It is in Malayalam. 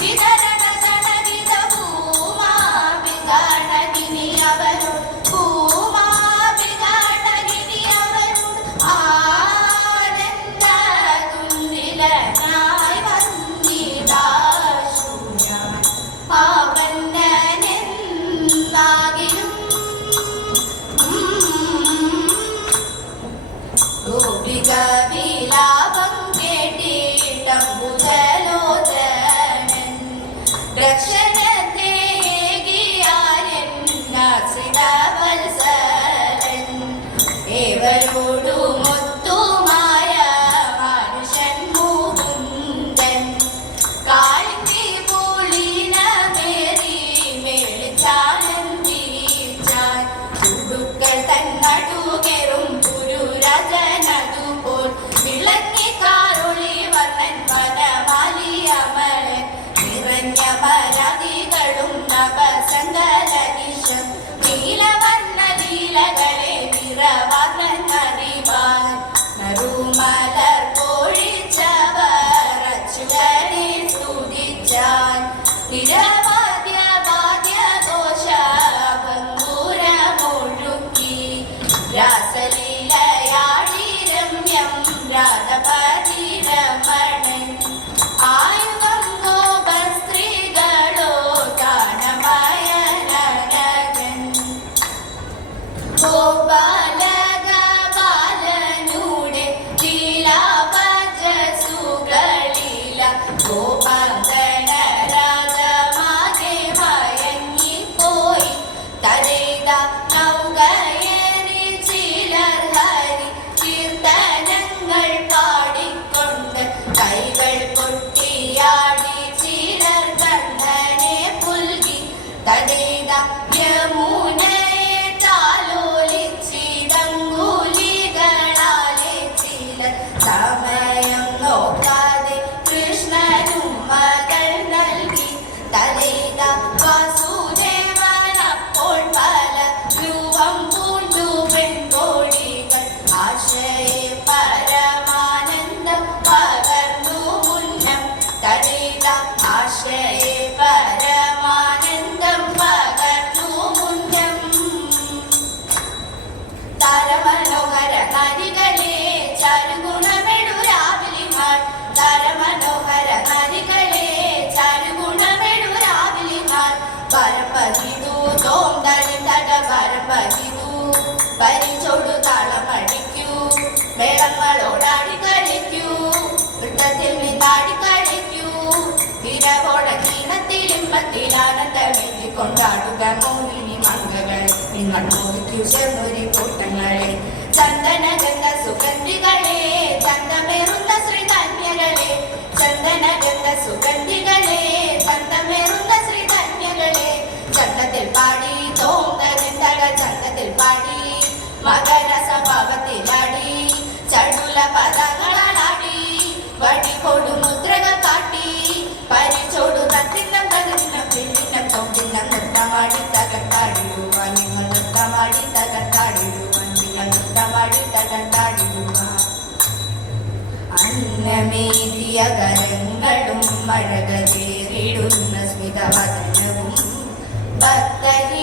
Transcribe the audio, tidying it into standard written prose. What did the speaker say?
विहरण നയമരാതികളും നവസങ്കലനിഷം നീലവർണ്ണ ലീലകളെ നിറവർണ്ണറിവാൻ നറുമലർ പൊഴിച്ചവർ അച്യുതനെ സ്തുതിച്ചാൻ നിരവാദ്യ വാദ്യഘോഷ ഭംഗൂരമൊഴുക്കി രാസലീലയാടി രമ്യം രാധപതി രമണൻ ആയുധം ഗോപസ്ത്രീകളോ ഗാനമയനരകൻ ഗോപാലകപാലനൂടെ ലീലാപജസുകളില ഗോപാങ്കണരാഗമാകെ മയങ്ങിപ്പോയി തരേത നൗകയേറി ചിലർ ഹരി കീർത്തനങ്ങൾ പാടിക്കൊണ്ട് കൈകൾ കൊട്ടിയാടി ചിലർ കണ്ണനെ പുൽകി തരേത യമുനയെ താലോലിച്ചിതങ്കുലികളാലെ ചിലർ സമയം നോക്കാതെ കൃഷ്ണനും മകൾ നൽകി തരേത വാസുദേവനപ്പോൾ പല രൂപം പൂണ്ടു പെൺകോടികൾ ആശയെ പരമാനന്ദം പകർന്നു മുന്നം തരേത ആശയെ പരമാനന്ദം പകർന്നു മുന്നം താരമനോഹര നരികളെ ചരുഗുണമെടുരാവിലിമാർ താരമനോഹര നരികളെ ചരുഗുണമെടുരാവിലിമാർ പരപ്പതിതു തോന്തളിതട പരപ്പതിതു പരിചൊടു താളമടിക്കൂ മേളങ്ങളോടാടി കളിക്കൂ വൃത്തത്തിൽ നിന്നാടി കളിക്കൂ വിരവോട ക്ഷീണത്തിലിമ്പത്തിൽ ആനന്ദമെല്ലി കൊണ്ടാടുക മോഹിനി മംഗകൾ നിങ്ങൾ മോഹിക്കൂ ചെന്നൊരു കൂട്ടങ്ങളെ ചന്ദന ഗംഗ സുഗന്ധികളെ ചന്തമേറുന്ന ശ്രീധന്യകളെ ചന്ദന ഗംഗ സുഗന്ധികളെ ചന്തമേറുന്ന ശ്രീധന്യകളെ ചന്തത്തിൽ പാടി തോന്തലിന്തട ചന്തത്തിൽ പാടി മകര സ്വഭാവത്തിലാടി ചടുല പദങ്ങളാടി വടികൊടു മുദ്രകൾ കാട്ടി പരിചോടു തത്തിന്നം തകർന്നം പിന്നിനം തൊങ്കിന്നം നൃത്തമാടി തകർത്താടിടുവാൻ നിങ്ങൾ നൃത്തമാടി തകർത്താടിടുവാൻ നിങ്ങൾ നൃത്തമാടി തകർത്താടിടുവാൻ അന്നമേതിയ കരങ്ങളും മഴകേറിടുന്ന സ്മിതവദനവും ഭക്തരി